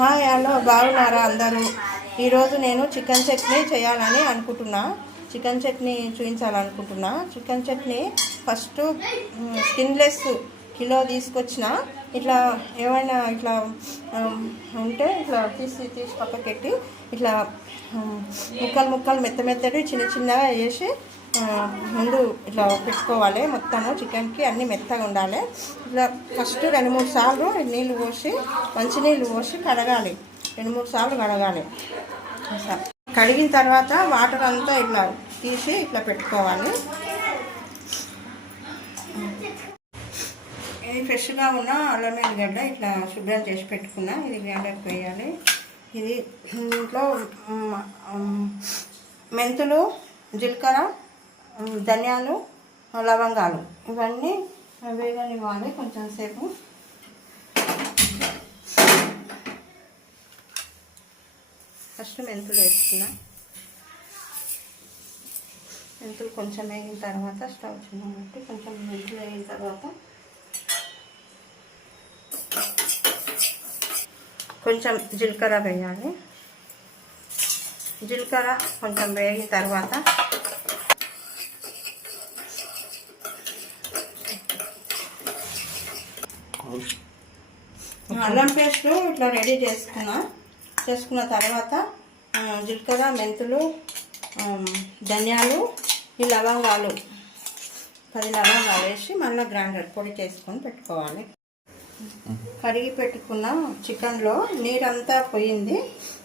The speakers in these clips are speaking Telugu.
హాయ్ హలో బాగున్నారా అందరూ. ఈరోజు నేను చికెన్ చట్నీ చేయాలని అనుకుంటున్నా. చికెన్ చట్నీ చూపించాలనుకుంటున్నా. Chicken chutney first skinless kilo తీసుకొచ్చిన. ఇట్లా ఏమైనా ఇట్లా ఉంటే ఇట్లా తీసి పక్కకెట్టి ఇట్లా ముక్కలు మెత్తటి చిన్నగా వేసి ముందు ఇట్లా పెట్టుకోవాలి. మొత్తము చికెన్కి అన్నీ మెత్తగా ఉండాలి. ఇట్లా ఫస్ట్ 2-3 సార్లు నీళ్ళు పోసి మంచినీళ్ళు పోసి కడగాలి. 2-3 సార్లు కడగాలి. కడిగిన తర్వాత వాటర్ అంతా ఇట్లా తీసి ఇట్లా పెట్టుకోవాలి. ఇది ఫ్రెష్గా ఉన్న అల్లం ఎల్లిగడ్డ ఇట్లా శుభ్రం చేసి పెట్టుకున్నా. ఇది గ్రైండర్కి వేయాలి. ఇది ఇంట్లో మెంతులు, జీలకర్ర, ధనియాలు, లవంగాలు ఇవన్నీ వేగనివ్వాలి కొంచెం సేపు. ఫస్ట్ మెంతులు వేసుకున్నా. మెంతులు కొంచెం వేగిన తర్వాత స్టవ్ చిన్న పెట్టి కొంచెం మెంతులు వేగిన తర్వాత కొంచెం జీలకర్ర వేయాలి. జీలకర్ర కొంచెం వేగిన తర్వాత అల్లం పేస్ట్ ఇట్లా రెడీ చేసుకున్న తర్వాత జీలకర్ర, మెంతులు, ధనియాలు, ఈ లవంగాలు 10 లవంగాలు వేసి మళ్ళీ గ్రైండర్ పొడి చేసుకొని పెట్టుకోవాలి. కడిగి పెట్టుకున్న చికెన్లో నీరంతా పోయింది.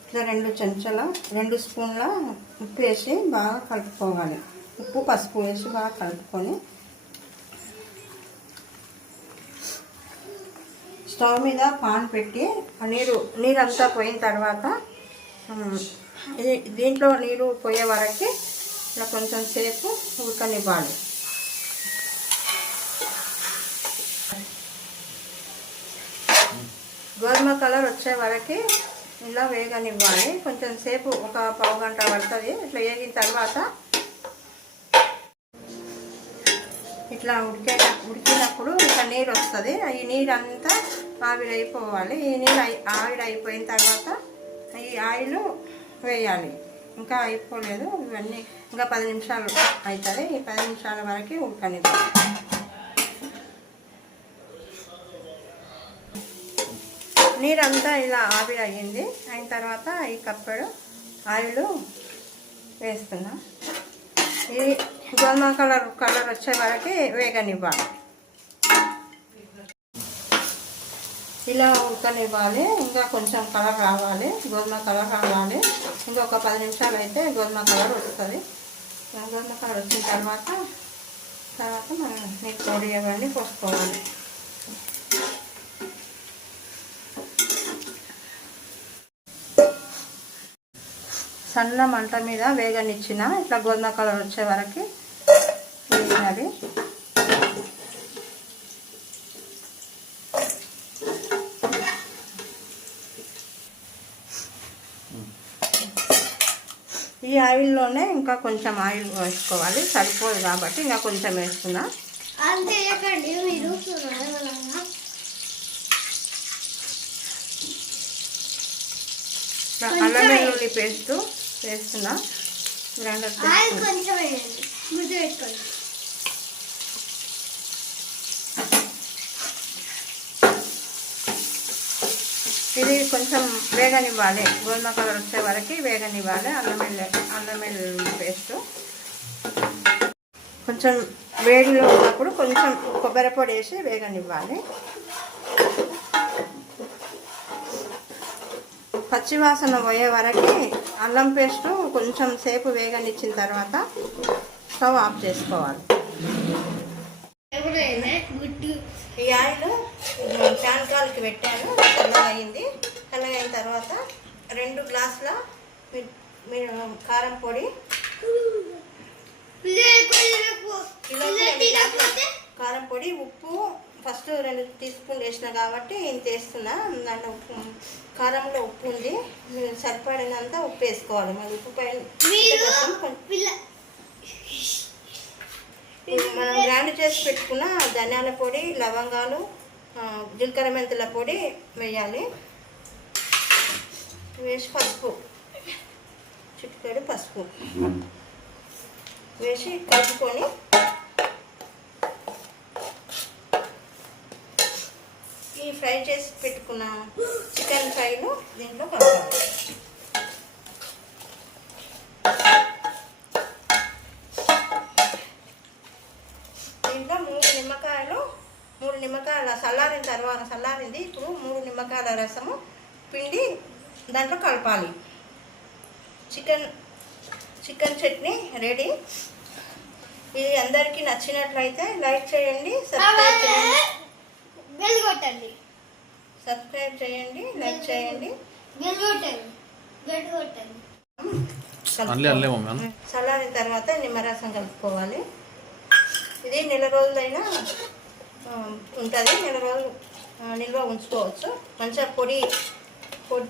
ఇట్లా 2 స్పూన్ల ఉప్పు వేసి బాగా కలుపుకోవాలి. ఉప్పు పసుపు వేసి బాగా కలుపుకొని స్టవ్ మీద పాన్ పెట్టి నీరంతా పోయిన తర్వాత దీంట్లో నీరు పోయే వరకు ఇలా కొంచెం సేపు ఉడకనివ్వాలి. గోధుమ కలర్ వచ్చే వరకు ఇలా వేగనివ్వాలి. కొంచెం సేపు ఒక పావు గంట పడుతుంది. ఇట్లా వేగిన తర్వాత ఇట్లా ఉడికినప్పుడు ఇట్లా నీరు వస్తుంది. ఈ నీరు అంతా ఆవిరైపోవాలి. ఈ నీరు ఆవిరైపోయిన తర్వాత ఈ ఆయిల్ వేయాలి. ఇంకా అయిపోలేదు, ఇవన్నీ ఇంకా 10 నిమిషాలు అవుతుంది. ఈ 10 నిమిషాల వరకు ఉడకనివ్వాలి. నీరంతా ఇలా ఆవిరి అయ్యింది. అయిన తర్వాత ఈ కప్పెడు ఆయిల్ వేస్తున్నా. ఇది గోధుమ కలర్ వచ్చే వరకు వేగనివ్వాలి. ఇలా ఉడకనివ్వాలి. ఇంకా కొంచెం కలర్ రావాలి, గోధుమ కలర్ రావాలి. ఇంకొక 10 నిమిషాలు అయితే గోధుమ కలర్ వస్తుంది. గోధుమ కలర్ వచ్చిన తర్వాత మనం నీకు పొడి అవన్నీ పోసుకోవాలి. సన్న మంట మీద వేగనిచ్చిన ఇట్లా గోధుమ కలర్ వచ్చే వరకు వేయాలి. ఈ ఆయిల్లోనే ఇంకా కొంచెం ఆయిల్ వేసుకోవాలి. సరిపోదు కాబట్టి ఇంకా కొంచెం వేస్తున్నా. అల్లం వెల్లుల్లి పేస్ట్ వేస్తున్నా. గ్రైండర్ ఇది కొంచెం వేగనివ్వాలి. గోధుమ కలర్ వచ్చే వరకు వేగనివ్వాలి. అల్లం వెల్లుల్లి పేస్ట్ కొంచెం వేడిలో ఉన్నప్పుడు కొంచెం కొబ్బరి పొడి వేసి వేగనివ్వాలి. పచ్చివాసన పోయే వరకు అల్లం పేస్టు కొంచెం సేపు వేగనిచ్చిన తర్వాత స్టవ్ ఆఫ్ చేసుకోవాలి. ఈ ఆయిల్ ప్యాన్ కాల్కి పెట్టాను. చల్లగా అయింది. చల్లగా అయిన తర్వాత 2 గ్లాసుల కారం పొడి, కారం పొడి, ఉప్పు ఫస్ట్ 2 టీ స్పూన్లు వేసిన కాబట్టి ఇంత వేస్తున్నా. దాంట్లో కారంలో ఉప్పు ఉంది, సరిపడినంత ఉప్పు వేసుకోవాలి. మరి ఉప్పు పైన మనం గ్రైండ్ చేసి పెట్టుకున్న ధనియాల పొడి, లవంగాలు, జీలకర్ర మెంతుల పొడి వేయాలి. వేసి పసుపు, చిటికెడు పసుపు వేసి కలుపుకొని ఈ ఫ్రై చేసి పెట్టుకున్న చికెన్ ఫ్రైను దీంట్లో కలపాలి. దీంట్లో మూడు నిమ్మకాయల చల్లారింది. ఇప్పుడు 3 నిమ్మకాయల రసము పిండి దాంట్లో కలపాలి. Chicken chutney ready. ఇది అందరికీ నచ్చినట్లయితే లైక్ చేయండి, సబ్స్క్రైబ్ చేయండి, లైక్ చేయండి. చల్లారిన తర్వాత నిమ్మరసం కలుపుకోవాలి. ఇది నెల రోజులైనా ఉంటుంది, నెల రోజులు నిల్వ ఉంచుకోవచ్చు. మంచిగా పొడి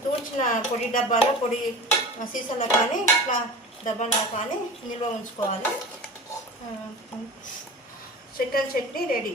తూర్చిన పొడి డబ్బాలో, పొడి సీసాలో కానీ ఇట్లా డబ్బాలో కానీ నిల్వ ఉంచుకోవాలి. Chicken chutney ready.